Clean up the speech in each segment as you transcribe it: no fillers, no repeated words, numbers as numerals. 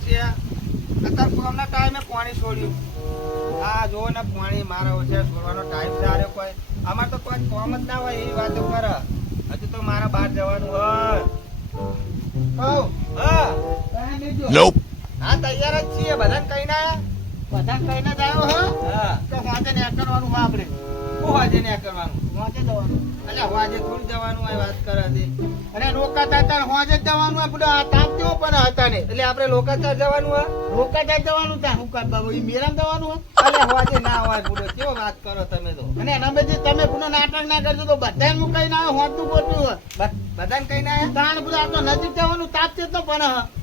છે અત્યારે કોમના ટાઈમે પાણી છોડ્યું આ જો ને પાણી મારો છે છોડવાનો ટાઈમ સારો કોઈ અમાર તો કોઈ કોમ જ ના હોય એવી વાતો કરે હજુ તો મારા બહાર જવાનું હોય હા તૈયાર જ છીએ બધાને કહીને આયા બધાને કહીને જ આવ્યો હા તો વાંચે ને કરવાનું હોય આપણે શું વાંચે ને કરવાનું વાંચે જવાનું એટલે વાંચે થોડી જવાનું હોય વાત કરે છે અને રોકાતા હતા વાંચે જ જવાનું હોય બધું આ તાપ કેવો પણ હતા ને એટલે આપણે લોકાચાર જવાનું હોય રોકાચાર જવાનું ત્યાં હું કાઢ બાબુ મેરામ જવાનું હોય એટલે વાંચે ના હોય પૂરો કેવો વાત કરો તમે તો અને અમે જે તમે પૂરો નાટક ના કરજો તો બધાને હું કઈ ના હોતું ગોઠવું હોય બધાને કઈ ના તાણ બધું આ તો નજીક જવાનું તાપ છે તો પણ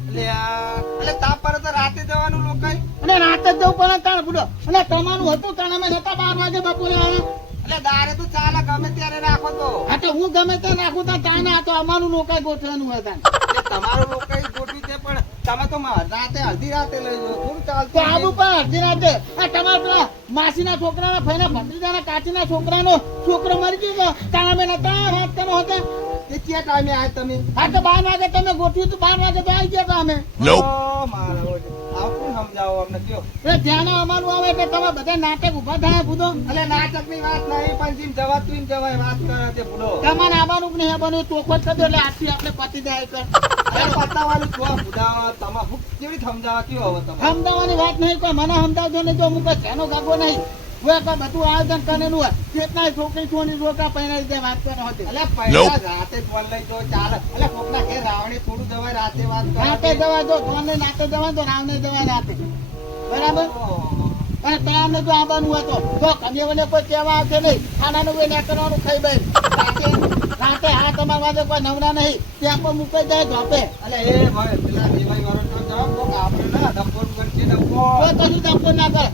એટલે તાપ પર તો રાતે જવાનું લોકાઈ અને રાતે જ જવું પડે તાણ પૂરો અને તમારું હતું તાણ અમે નતા 12 વાગે બપોરે આવે એટલે દારે તો ચાલે ગમે ત્યારે રાખો તો હા તો હું ગમે ત્યારે રાખું તો તાણ આ તો અમારું લોકાઈ ગોઠવાનું હોય તાણ એટલે તમારું લોકાઈ ગોઠવી છે પણ તમે તો રાતે અડધી રાતે લઈ જો થોડું ચાલતું તો આબુ પર અડધી રાતે આ તમારા પેલા માસીના છોકરાના ફઈના ભત્રીજાના કાચીના છોકરાનો છોકરો મરી ગયો તાણ અમે નતા વાત કરો હતા એ ક્યાં ટાઈમે આયા તમે હા તો 12 વાગે તમે ગોઠવ્યું તો 12 વાગે તો આવી ગયા અમે સમજાવો અમને કયો ધ્યાન અમારું આવે એટલે તમે બધા નાટક ઉભા થાય બુધો એટલે નાટક ની વાત નહીં પણ જેમ જવાતું જવાય વાત કરે છે બુધો તમારે આવવાનું કે નહીં બન્યું ચોખ્ખો જ કરજો એટલે આજથી આપણે પતી જાય કર પતાવાનું છો બુધા તમે હું કેવી સમજાવવા કયો હવે તમે સમજાવવાની વાત નહીં કોઈ મને સમજાવજો ને જો હું કોઈ જેનો ગાગો નહીં બધું આયોજન કરેલું હોય કેટલાય છોકરી છોની છોકરા પહેરાઈ દે વાત કરો હતી એટલે પૈસા રાતે ફોન લઈ તો ચાલે એટલે કોકના ઘેર રાવણે થોડું જવાય રાતે વાત રાતે જવાય તો ફોન લઈ નાતે જવાય તો રાવણે જવાય રાતે બરાબર અને તમને જો આવવાનું હોય તો જો કન્યાઓને કોઈ કહેવા આવશે નહીં ખાનાનું કોઈ ના કરવાનું ખાઈ ભાઈ રાતે હા તમારા વાગે કોઈ નવરા નહીં ત્યાં પણ મુકાઈ જાય ધોપે એટલે એ ભાઈ પેલા દેવાઈ વાળો તો જવાબ તો આપણે ના ધમકોર કરશે ધમકો કોઈ કશું ધમકો ના કરે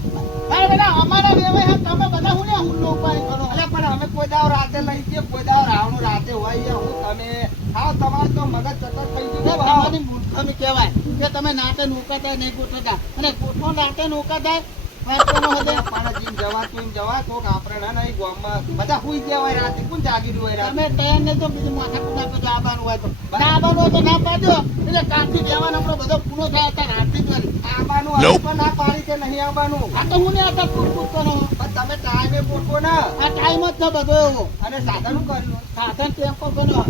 અરે બેટા અમારા વેવાય તમે બધા હું ને હુલ્લો ઉપાય કરો એટલે પણ અમે કોઈ દાવ રાતે લઈ જઈએ કોઈ દાવ રાવણું રાતે હોય હું તમે હા તમારે તો મગજ ચકર થઈ ગયું તમારી મૂર્ખામી કહેવાય કે તમે નાતે નોકાતા નહીં ગોઠવતા અને ગોઠવો નાતે નોકાતા તમે ટાઈમે પોટવો ને આ ટાઈમ જ છે બધો એવો અને સાધન કર્યું સાધન ટેમ્પો કર્યો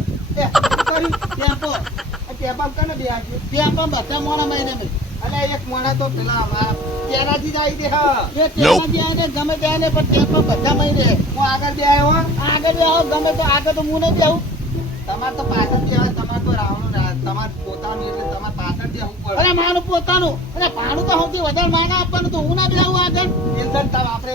ટેમ્પો કને બે ટેમ્પો બધા મોડા મહિને અને એક મોણા તો પેલા તેનાથી જ આવી દે હા એ તેનાથી આવી દે ગમે ત્યાં ને પણ ટેમ્પો બધા મહિને હું આગળ બે આવ્યો આગળ બે આવો ગમે તો આગળ તો હું નહીં બેહું તમારે તો પાછળ બે આવે તમારે તો રાવણું તમારે પોતાનું એટલે તમારે પાછળ બે આવવું પડે અરે મારું પોતાનું અને ભાડું તો સૌથી વધારે માના આપવાનું તો હું ના બે આવું આગળ ટેન્શન તમે આપણે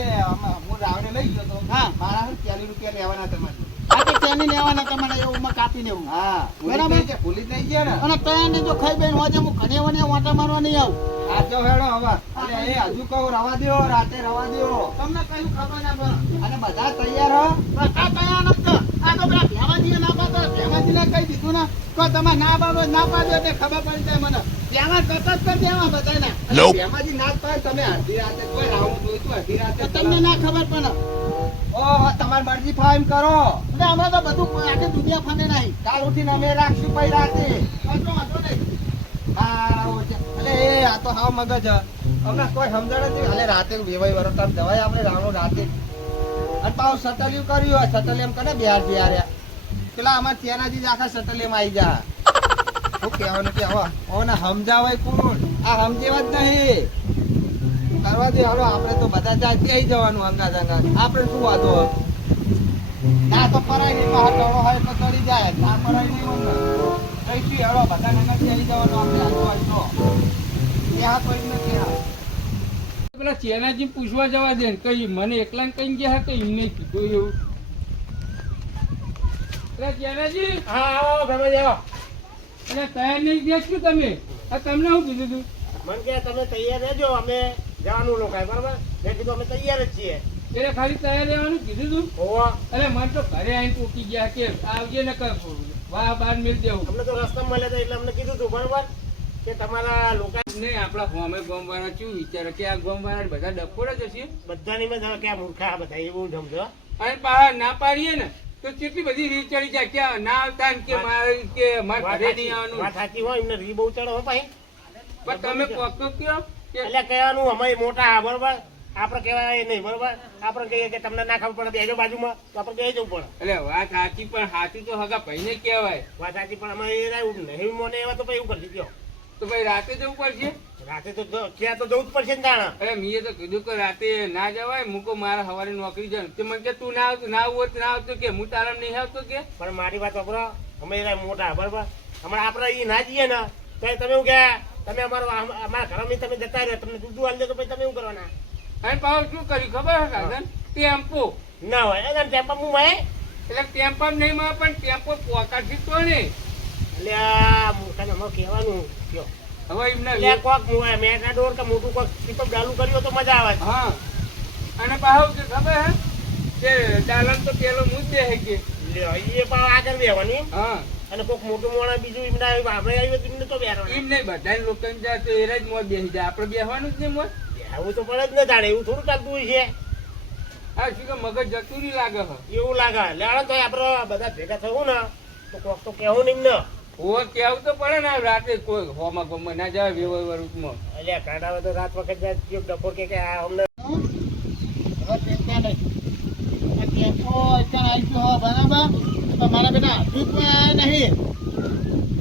હું રાવણે લઈ ગયો તો હા મારા ₹40 લેવાના તમારે તેની લેવાના તમારે એવું કાપી લેવું હા બરાબર ભૂલી જ નહીં ગયા ને અને તને જો ખાઈ બેન હોજે હું ઘણી વાટા મારવા નહીં આવું આજો હેડો હવે અરે એ હજુ કહું રવા દો રાતે રવા દો તમને કયું ખબર ના પડે અને બધા તૈયાર હો બધા તૈયાર નથી આ તો પેલા ભેમાજી ના પાડો ભેમાજી ને કહી દીધું ને તો તમે ના પાડો ના પાડો એટલે ખબર પડી જાય મને ત્યાં કટ જ કરી દેવા બધાને ભેમાજી ના પાડે તમે અડધી રાતે કોઈ રાવણ જોઈતું અડધી રાતે તમને ના ખબર પડે ઓહો તમારી મરજી ફાઈમ કરો એટલે અમે તો બધું આખી દુનિયા ફને નહીં કાલ ઉઠીને અમે રાખશું પઈ રાતે વાંધો નહીં હા એટલે એ આ તો હાવ મગજ અમને કોઈ સમજણ નથી હાલે રાતે વેવાઈ વરો તમે જવાય આપણે રાવણું રાતે અને પાછું સટલિયું કર્યું હોય સટલિયમ કરે બિહાર બિહાર્યા પેલા અમારે ત્યાંનાથી જ આખા સટલિયમ આવી જા શું કહેવાનું કે હવે ઓને સમજાવાય કોણ આ સમજેવા જ નહીં કરવા દે હાલો આપણે તો બધા ત્યાં જવાનું અંગાજ અંગાજ આપણે શું વાંધો ના તો પરાય નહીં બહાર દોડો હોય તો ચડી જાય ના પરાય નહીં કઈથી હાલો બધા અંગાજ આવી જવાનું આપણે આજુબાજુ ત્યાં કોઈ નથી પેલા ચેનાજી પૂછવા જવા દે કઈ મને એકલા કઈ ગયા કઈ એમને કીધું એવું પેલા ચેનાજી હા આવો તમે જાઓ એટલે તૈયાર નહીં ગયા શું તમે આ તમને શું કીધું તું મને કે તમે તૈયાર રહેજો અમે જવાનું લોકાય બરાબર મેં કીધું અમે તૈયાર જ છીએ એટલે ખાલી તૈયાર રહેવાનું કીધું તું હોવા અરે મને તો ઘરે આવીને ટૂકી ગયા કે આવજે ને કર વાહ બાર મિલ દેવું અમને તો રસ્તા મળ્યા હતા એટલે અમને કીધું તું બરાબર કે તમારા લોકો નહીં આપણા ગામે ગામવાળા શું વિચારે કે આ ગામવાળા બધા ડફોડ જ હશે બધાની માં કે આ મૂર્ખા બધા એવું સમજો અને બહાર ના પાડીએ ને તો કેટલી બધી રીત ચડી જાય કે ના આવતા ને કે મારે ઘરે નહીં આવવાનું વાત સાચી હોય એમને રી બહુ ચડો હો ભાઈ પણ તમે કોક તો કયો કે એટલે કહેવાનું અમે મોટા બરોબર આપણે કહેવાય નહીં બરોબર આપણે કહીએ કે તમને ના ખબર પડે બેજો બાજુમાં તો આપણે કહી જવું પડે એટલે વાત સાચી પણ સાચું તો હગા ભાઈને કહેવાય. વાત સાચી પણ અમે એ રહ્યું નહીં મોને એવા તો પછી એવું કરી દીધો તો ભાઈ રાતે જવું પડશે. રાતે તો ત્યાં તો જવું જ પડશે ને તાણા અરે મેં તો કીધું કે રાતે ના જવાય મૂકો મારા સવારે નોકરી જાય તે મને કે તું ના આવતું ના આવું ના આવતો કે હું તારા નહીં આવતો કે પણ મારી વાત વાપરો અમે એ રહ્યા મોટા બરોબર હમણાં આપણે એ ના જઈએ ને તો તમે એવું કે તમે અમારા ઘરમાં તમે જતા રહ્યો તમને દૂધ હાલ દે તો પછી તમે એવું કરવાના અને પાછું શું કર્યું ખબર હે કાકા ટેમ્પો ના હોય એને ટેમ્પા હું મળે એટલે ટેમ્પો નહીં મળે પણ ટેમ્પો પોકાથી તો ને એટલે આ મોટાને અમારે કહેવાનું કયો હવે એમને એટલે કોક મેં ડોર કે મોટું કોક ટીપક ચાલુ કર્યું તો મજા આવે હા અને પાછું કે ખબર હે કે દાલન તો પેલો મુદ્દે હે કે એ પણ આગળ બેવાની હા અને કોક મોટું મોણા બીજું એમને આપણે આવ્યું એમને તો બેરવાનું એમ નહીં બધા લોકો જાય તો એરા જ મોત બેસી જાય આપણે બેસવાનું જ નહીં મોત આવું તો પડે જ ને જાણે એવું થોડું ચાલતું હોય છે હા શું કે મગજ જતું નહીં લાગે હે એવું લાગે લેવડે તો આપણે બધા ભેગા થવું ને તો કોક તો કહેવું નહીં ને ઓ કેવું તો પડે ને રાતે કોઈ હોમાં ગોમાં ના જાય વ્યવહાર રૂપમાં એટલે કાઢાવે તો રાત વખત જાય ડફોર કે આ અમને હવે ટેમ્પા નહીં. આ ટેમ્પો અત્યારે આવી ગયો હો, બરાબર? તો મારા બેટા દૂધ કોઈ આયા નહીં.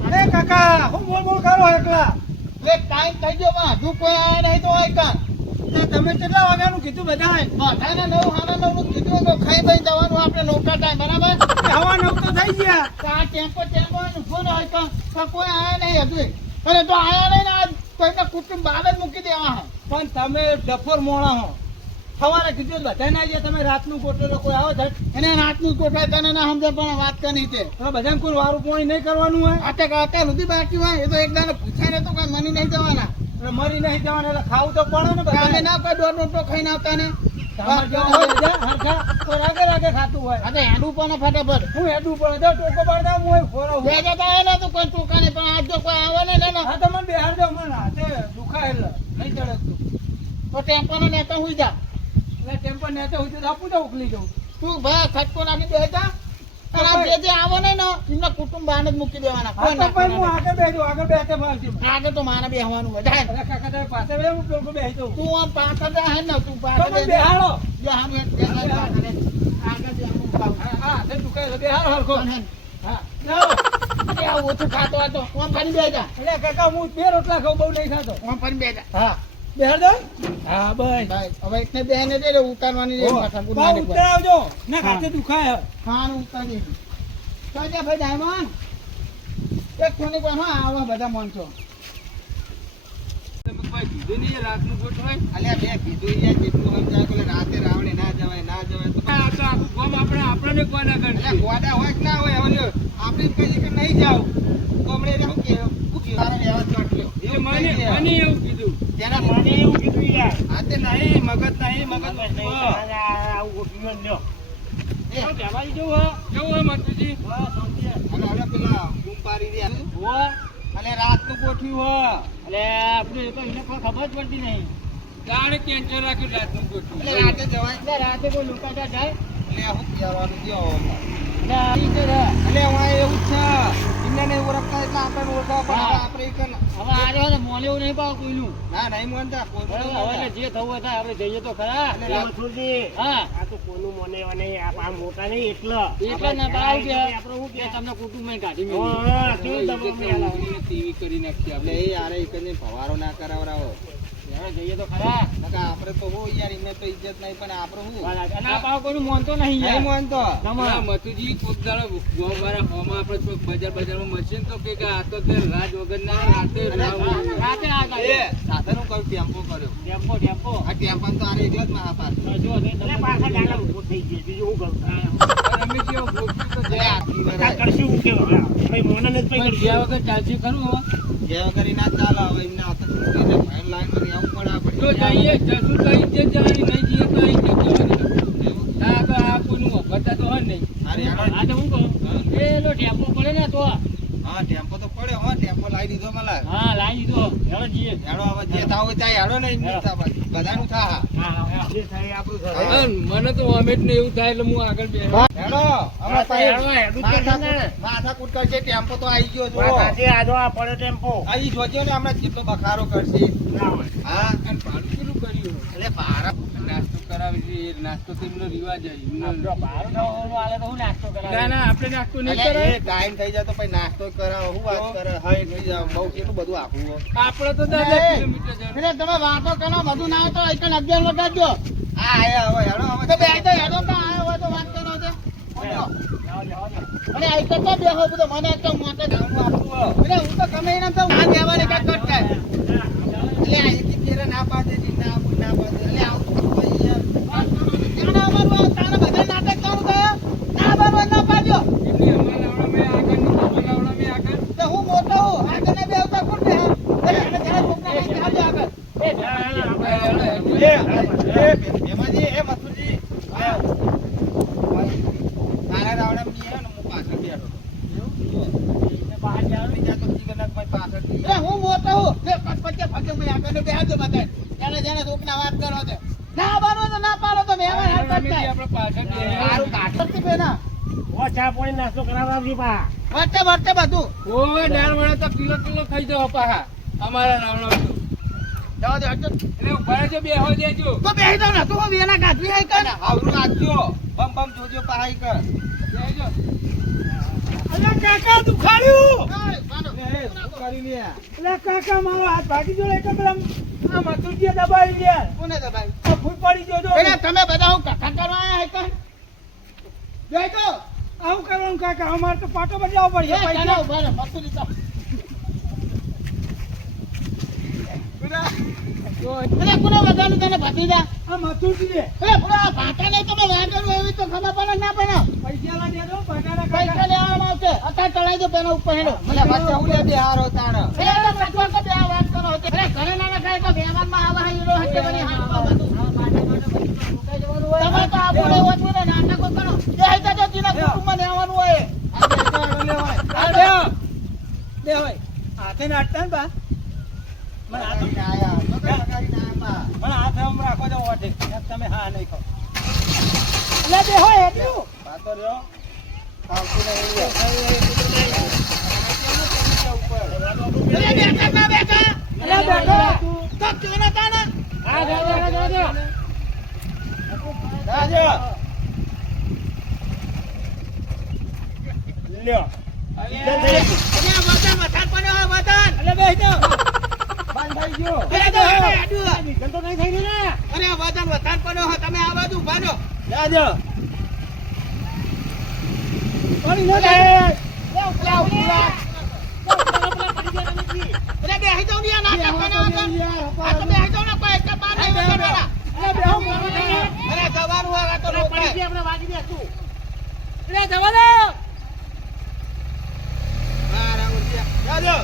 અરે કાકા હું બોલ કરો એકલા એટલે ટાઈમ થઈ ગયો પણ હજુ કોઈ આયા નહીં તો હોય કાં. તે તમે કેટલા વાગ્યાનું કીધું બધાએ બધાને 9 સાડા 9 નું કીધું તો ખાઈ પી જવાનું આપણે નોકા ટાઈમ, બરાબર? હવા નવ તો થઈ ગયા તો આ ટેમ્પો ઊભો ન હોય કાં. તો કોઈ આયા નહીં હજુ. અરે તો આયા નહીં ને આજ કોઈના કુટુંબ બહાર જ મૂકી દેવા હે. પણ તમે ડફોર મોણા હો સવારે કીધું બધા ના ગયા તમે રાતનું ગોઠવેલો કોઈ આવો છે એને રાતનું ગોઠવાય તને ના સમજે પણ વાત કરી તે બધાને કોઈ વારું પોણી નહીં કરવાનું હોય અત્યાર સુધી બાકી હોય એ તો એક દાડો પૂછાય ને તો કોઈ મની નહીં જવાના. એટલે મરી નહીં જવાનું એટલે ખાવું તો પડે ને કાલે બધા ના કોઈ દોઢ રોટલો ખાઈને આવતા ને હરખા કોઈ રાગે ખાતું હોય આ તો હેડું પણ ફટાફટ હું હેડું પડે તો ટોકો પાડતા હું ફોરો બે જતા આવે ને તો કોઈ ટોકા નહીં પણ આજ જો કોઈ આવે ને ને હા તો મને બેહાર દો મને હાથે દુખાય એટલે નહીં ચડે તો ટેમ્પો ને નેતા હુઈ જા. એટલે ટેમ્પો નેતે હોય તો આપું તો ઉકલી જવું તું ભાઈ ખટકો નાખી દે જા. અને આ જે આવે ને એમના કુટુંબ બહાર જ મૂકી દેવાના. કોઈ હા તો ભાઈ હું નાખવાના આગળ બેઠો આગળ બેઠે ફાવતી નહીં. આગળ તો મારે બેહવાનું હોય. જા. અરે કાકા તારે પાસે બે હું ટોકો બેહી દઉં તું આમ પાછળ જા હે ને તું તો પાછળ મને જા. બેહાડો જો આમ એક બે આગળ બેહવાનું ખાવું. હા તે દુખાય એટલે બેહાડો હરખો હા જાઓ એ આ ઓછું ખાતો હતો આમ ફરી બે જા. એટલે કાકા હું 2 રોટલા ખાઉં બહુ નહીં ખાતો આમ ફરી બે જા. હા બેહાડ દો હા બસ ભાઈ હવે એકને બે ને દે ઉતારવાની નહીં માથા કુદ પાવ ઉતર આવજો ના ખાતે દુખાય ખાવાનું ઉતારી તો જા ભાઈ ડાયમંડ એક થોડી કોઈ હા આવા બધા માણસો તમે કોઈ કીધું નહીં રાતનું ગોઠવાય અલ્યા બે કીધું યાર જેટલું સમજાય કે રાતે રાવણે ના જવાય તો આ તો આખું ગામ આપણને કોના એટલે કરશે ગોડા હોય કે ના હોય હવે આપણે એમ કહીએ કે નહીં જાવ તો હમણે એને શું કે તારો વ્યવહાર કાઢ્યો એ મને એવું કીધું તેના મને એવું કીધું યાર હાથે નહીં મગજ આવું ગોઠવી લ્યો એ જવાઈ જવું કેવું હોય મતુજી અને હવે પેલા બૂમ પાડી રહ્યા અને રાતનું ગોઠવ્યું હો એટલે આપણે એ તો એને કોઈ ખબર જ પડતી નહીં જાણે કેન્સર રાખ્યું રાતનું ગોઠવું એટલે રાતે જવાય એટલે રાતે કોઈ લુકાતા જાય એટલે શું કહેવાનું થયો એટલે આ રીતે રહે. એટલે હું એવું જ છે એમને નહીં ઓળખતા એટલે આપણે ઓળખવા પણ હવે આપણે ઈ કર હવે આ રહ્યો ને મોલે એવું નહીં પાવ કોઈનું ના નહીં માનતા કોઈ બરાબર હવે એટલે જે થવું હોય થાય આપણે જઈએ તો ખરા હા આ તો કોનું મને નહીં આ મોટા નહીં એટલે એટલે ના બહાર કે ગયા. આપણે શું કે તમને કુટુંબ કાઢી હા, કેવું તમે ટીવી કરી નાખી એટલે આપણે એ યાર એક ને ભવારો ના કરાવરાવો હવે જઈએ તો ખરા નકા આપણે તો હું યાર એમને તો ઇજ્જત નહીં પણ આપણે હું અને આ પાવ કોઈનું માનતો નહીં નહીં યાર માનતો આ મતુજી કોક દાડો ગોવાળા હોમાં આપણે ચોક બજારમાં મશીન તો કે આ તો કે રાજ વગર ના રાતે રાતે આ એ ગાડી સાધનો કોઈ ટેમ્પો કર્યો ટેમ્પો ટેમ્પો આ ટેમ્પો તો આરે એકલો જ મહાપાર જો એટલે પાછા ગાડા ઊભો થઈ ગયો બીજું હું કરું અમે જેવો ગોઠવી તો એટલે આખી આ વરાય. કરશું હું કેવું ભાઈ મોને જ પણ ગયા વગર ચાલશે ખરું હવે જે વગર ના ચાલે હવે એમને હાથ ફાઈન લાઈન કરી આવું પડે જો આપણે જઈએ જશું તો અહીં જ જવાની નહીં જઈએ તો અહીં જ જવાની ના તો આ કોઈનું વખત તો હોય નહીં અરે આ તો હું કહું એનો ટેમ્પો પડે ને તો હા ટેમ્પો તો પડ્યો હા ટેમ્પો લાવી દીધો મને હા લાવી દીધો હવે જઈએ હેડો હવે જે થાવ હોય ત્યાં હેડો ને એમની થાવા. બધાનું થા. જે થાય એ આપણું થાય. હા, મને તો વોમિટ ને એવું થાય એટલે હું આગળ બે હેડો હવે હા, તો હેડો, હેડું જ કરશે ને. માથાકૂટ કરશે. ટેમ્પો તો આવી ગયો જો. વાત સાચી, આ જો આ પડે ટેમ્પો. અહીં જોજો ને હમણાં કેટલો બખારો કરશે. ના હોય. હા અને ભાડું કેટલું કર્યું એટલે ભાડા નાસ્તો કરાવી છે એ નાસ્તો તો એમનો રિવાજ આપણો બહાર ખાવાનું આલે તો હું નાસ્તો કરાવું? ના ના આપણે નાસ્તો નહીં એટલે કરાય એ ટાઈમ થઈ જાય તો પછી નાસ્તો કરાવો. હું વાત કરે હા થઈ જાય બહુ કેટલું બધું આપવું હો. આપણે તો 10 કિલોમીટર જવાનું. એટલે તમે વાતો કરો બધું ના હોય તો એક 11 લગાડજો. હા આયા હવે હેડો હવે તો બે તો હેડો તો આયો હોય તો વાત કરો છે. અને આ તો બે હોય બધો મને તો મોટે ગામમાં આપવું હો. એટલે હું તો ગમે એને તો ના દેવાને કાક કટ થાય. એટલે આ એક ફેરે ના પાડે જી ના આપું ના પાડે. એટલે આવું તો પછી યાર તારા અમારું તારા બધા નાટક કરું ગયો. ના બાબા ના પાડ્યો. એમને અમારા આવડા મેં આગળ તો હું મોટો હું આગળ ને બે આવતા કોણ બે એટલે એને જરા છોકરા કઈ ચાલ્યો આગળ. એમાંથી એ મથુરજી આયો. તારા રાવડા ની હે ને હું પાછળ બેઠો. બીજા તો જીગરનાથ ભાઈ પાછળથી. એ હું મોટો હું. લે પચપચે પગે મેં આગળ ને બેહાડજો બતાય. એને જેને છોકરા વાત કરો છે. ના બારો તો ના પાડો તો મહેમાન હાલ કરતા. આપણે પાછળ બે સારું કાઢતી બેના. ઓ ચા પાણી નાસ્તો કરાવડાવજી પા. વચ્ચે વચ્ચે બધું. ઓય ડાળ વડે તો કિલો ખાઈ જાવ પાહા અમારા રાવણા જવા દે હટજો. એટલે ઉભા રહેજો બે હોય દેજો તો બેહી જાવ ને તું વેના ગાંઠવી આઈ કર. આવરું રાખજો. બમ બમ જોજો પહાઈ કર. દેજો અલ્યા કાકા દુખાડ્યું. કરી લે. અલ્યા કાકા મારો હાથ ભાગી ગયો એકદમ. આ મથુરજીએ દબાવી ગયા. કોને દબાઈ? આ ફૂટ પડી ગયો તો. એટલે તમે બધા હું કથા કરવા આયા હે કર. જઈ તો. આવું કરવાનું કાકા અમારે તો પાટો બદલાવો પડશે એ પૈસા. તને ઉભા રહે મસ્તી તો. એટલે કોને વગાડું તને ભતીજા? આ મથુરજી એટલે પૂરા ભાતા ને તમે વાગેલું એવી તો ખબર પડે ના પડે. પૈસા લા દે દો બગાડા પૈસા કાકા. લેવામાં આવશે. અત્યારે ચડાઈ દો પેલા ઉપર હેડો. એટલે વચ્ચે હું લે બિહારો તાણ. એટલે તો પટવા તો બે વાત કરો. એટલે ઘરે ના નખાય તો મહેમાનમાં આવા હીરો હશે બની હાથમાં બધું. તમે તો આપણે ઓછું ને નાટકો કરો. એ આઈ જજો જીના કુટુંબમાં લેવાનું હોય. આ દે દે હોય હાથે નાટતા ને બા મને હાથ મને હાથ આમ રાખો તો ઓઠે તમે હા નહીં ખાઓ એટલે દે હોય એટલું પાતો રહ્યો. આવતું નહીં. અરે બેઠા કા બેઠા. અરે બેઠો. તો જોના તાના. હા જાજો જાજો રાજો. લ્યો અરે વતન વતન પણ હો વતન. એટલે બેહી જાઓ બંધ થઈ ગયો અરે તો હેડો હેડો. ધંધો નહીં થઈ ને અરે વતન વતન પણ હો તમે આ બાજુ ઉભા રહો. જાજો પાણી ન અરે જાય લે ઉપલા ઉપલા. અરે બેહી જાવ ને આ નાટક બનાવો છો. આ તો બેહી જાવ ને કોઈ એક બાર નહીં વગાડવાના. અરે બેહો અરે જવાનું હોય આ તો રોકાય. આપણે વાગી દેશું એટલે જવા દે હા રામુજી જાજો.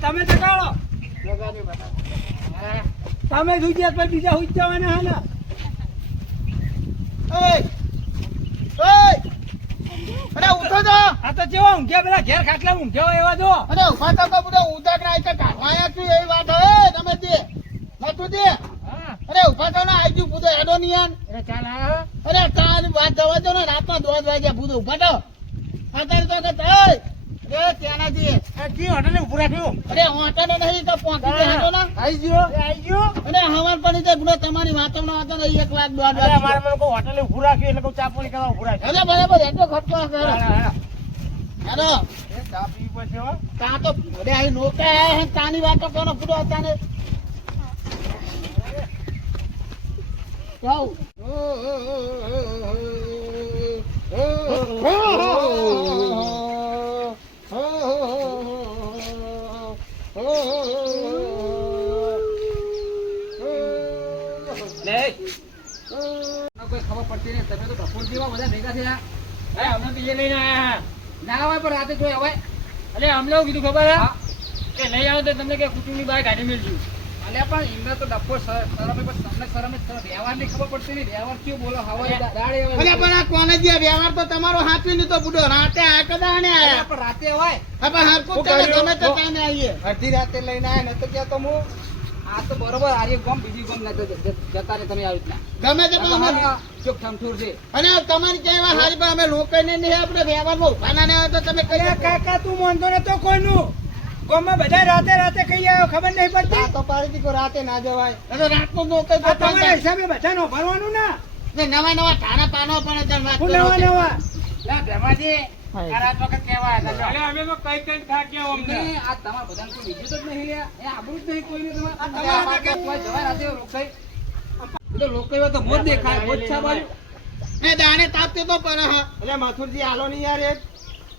તમે જગાડો તમે સુઈ ગયા પછી બીજા સુઈ જવાના હે ને અરે ઉઠો તો. આ તો જેવા ઊંઘ્યા પેલા ઘેર ખાટલા ઊંઘ્યા હોય એવા જો અરે ઉભા તો બધા ઊંધા ના આઈ કાઢવા આયા છું એવી વાત હે તમે તે નતું તે. અરે ઉભા તો ને આઈ ભૂતો હેડો નિયાન. ચાલ હા અરે તારી વાત જવા દો ને રાતના 2 વાગ્યા ભૂતો ઉભા તો. અત્યારે તો કે એ ત્યાંનાજી. આ કી હોટલે ઊભું રાખ્યું અરે હોટાને નહીં તો પહોંચી ના. જજો ને. આવી ગયો આવી ગયો અને હવાર પડી જાય ગુનો તમારી વાતોનો હતો ને 1 લાખ 2 અરે લાખ. અમારે મને કોઈ હોટલે ઊભું રાખ્યું એટલે કહું ચા પાણી કરવા ઊભું રાખ્યું અરે બરાબર એટલો ખર્ચો કરો. હેલો એ ચા પીવી પડશે હો તા તો અરે અહીં નોકે આયા હે તાની વાતો કોનો પૂરો હતા ને જાઉં. કોઈ ખબર પડતી નહીં તમે તો બપોર જેવા બધા ભેગા થયા અમને બીજે લઈને આયા ના હોય પણ રાતે જોઈ હવે એટલે અમને એવું કીધું ખબર હે કે નહીં આવો તો તમને કે કુટુંબની બહાર કાઢી મેળજો અલ્યા પણ એમને તો ડફો શરમ પણ તમને શરમ જ વ્યવહાર ની ખબર પડતી નહીં વ્યવહાર કેવું બોલો હવા દાડે અરે પણ આ કોને જે વ્યવહાર તો તમારો હાથવી નતો બુડો રાતે આ કદા ને આયા. પણ રાતે હોય હા પણ હરકું શું તમે કર્યું? ગમે તે ટાઈમે આવીએ. અડધી રાતે લઈને આયા ને તો ક્યાં તો હું આ તો બરોબર આ એક ગમ બીજી ગમ ના જતા ને તમે આવી રીતના ગમે તે પણ અમે ચોક ઠમઠૂર છે અને તમારી ક્યાંય વાત હારી પણ અમે લોકોને નહીં આપણે વ્યવહારમાં ઉભા ના હોય તો તમે કઈ કાકા તું માનતો નતો કોઈનું ગામમાં બધા રાતે રાતે કઈ આવ્યો ખબર નહીં પડતી તો પાડી દીધો રાતે ના જવાય તો રાતનો નોકર આ તમારા હિસાબે બધાને ભરવાનું ના નવા નવા ઠાણા પાનો પણ તમે વાત હું કરો નવા છો. નવા ના ધર્માજી આ રાત વખત કહેવા આવ્યા હતા. અરે અમે તો કઈ કઈ થાક્યા અમને આ તમારા બધાને કોઈ બીજું તો જ નહીં લ્યા એ આબરૂ જ નહીં કોઈને તમારે તમારા આ કોઈ જવાય રાતે રોકાઈ એ તો રોકાઈ તો મોજ દેખાય મોજ છે બાજુ એ દાણે તાપતે તો પર હા એટલે મથુરજી હાલો નહીં યાર એક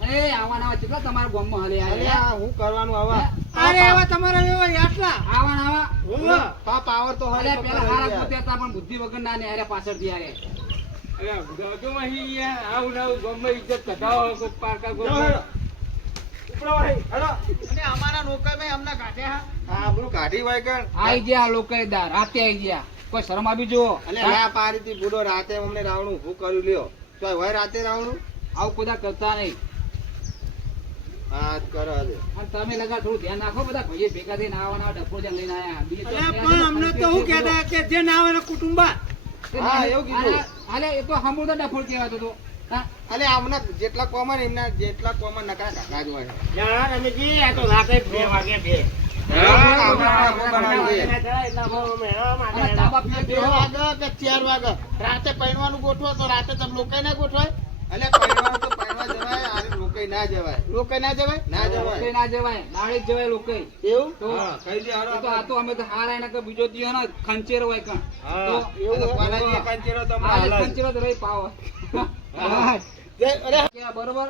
એ આવા નાવા કેટલા તમારા ગામમાં હલે અરે આયા આ હું કરવાનું હવે અરે એવા તમારા એવા આટલા આવા નાવા પા પાવર તો હોય અરે તો પેલા કરે હારા યાર. કૂત્યા હતા પણ બુદ્ધિ વગર ના ને અરે પાછળથી આરે અરે ગગમાં હી યાર આવું નવું ગમે ઇજ્જત કઢાવો કોઈ પારકા જાઓ ગમે હેડો. ઉપડો ભાઈ, હેડો. અને અમારા નોકર ભાઈ અમને કાઢે હા આપણું કાઢી હોય કણ આઈ ગયા લોકો રાતે આઈ ગયા કોઈ શરમ આવી જુઓ અને ના પારીથી બુડો રાતે અમને રાવણું ઊભું કર્યું લ્યો તો હોય રાતે રાવણું આવું બધા કરતા નહીં હા કરો હવે. અને તમે લગા થોડું ધ્યાન રાખો બધા ભાઈએ ભેગા થઈને આવા નવા ડફોર જ્યાં લઈને આયા બીજું તો અરે પણ અમને તો શું કહેતા કે જે ના આવે ને કુટુંબા હા, એવું કીધું. અલે એ તો હમુરદા ડફોર કહેવાતો તો હા? અલે આમના જેટલા કોમન એમના જેટલા કોમન નકરા કાકા જ હોય યાર રમેશજી આ તો રાતે 2 વાગે બે અને તાબા પીએ બે બેહો. વાગે કે 4 વાગે રાતે પૈણવાનું ગોઠવો તો રાતે તમે લોકાઈ ના ગોઠવાય અલે પૈણવાનું તો પૈણવા જવાય આરે લોકાઈ ના જવાય લોકાઈ ના જવાય ના લોકોય જવાય ના જવાય દાડે જ જવાય લોકોય. એવું તો હા કહી દે હાલો એ તો આ તો અમે તો હારા એના કે બીજો દિયો ને ખંચેર હોય કણ હા. તો એવું તો પાલાજી કંચેરો તો હમણાં આ હાલ જ. ખંચેરો તો રહી પાવો હા. અરે ક્યાં બરોબર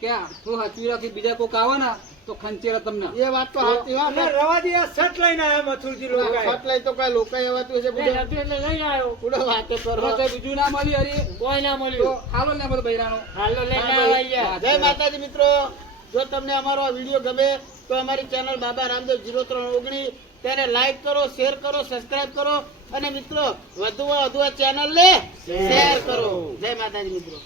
ક્યાં તું હાચવી રાખી બીજા કોક આવે ને તો ખંચેરો તમને એ વાત તો સાચી હો અને રવાજી આ શર્ટ લઈને આવ્યા મથુરજી લોકો ફટ લઈ તો કઈ લોકાઈ એવાતું હશે બુડો એટલે લઈ આવ્યો બુડો વાતો કરો તો કઈ બીજું ના મળ્યું હરી કોઈ ના તો મળ્યું હાલો ને બધો બૈરાનો હાલો લઈને આવી ગયા જય માતાજી મિત્રો જો તમને અમારો આ વિડીયો ગમે તો અમારી ચેનલ બાબા રામદેવ 0319 તેને લાઈક કરો શેર કરો સબસ્ક્રાઇબ કરો અને મિત્રો વધુમાં વધુ આ ચેનલ ને શેર કરો જય માતાજી મિત્રો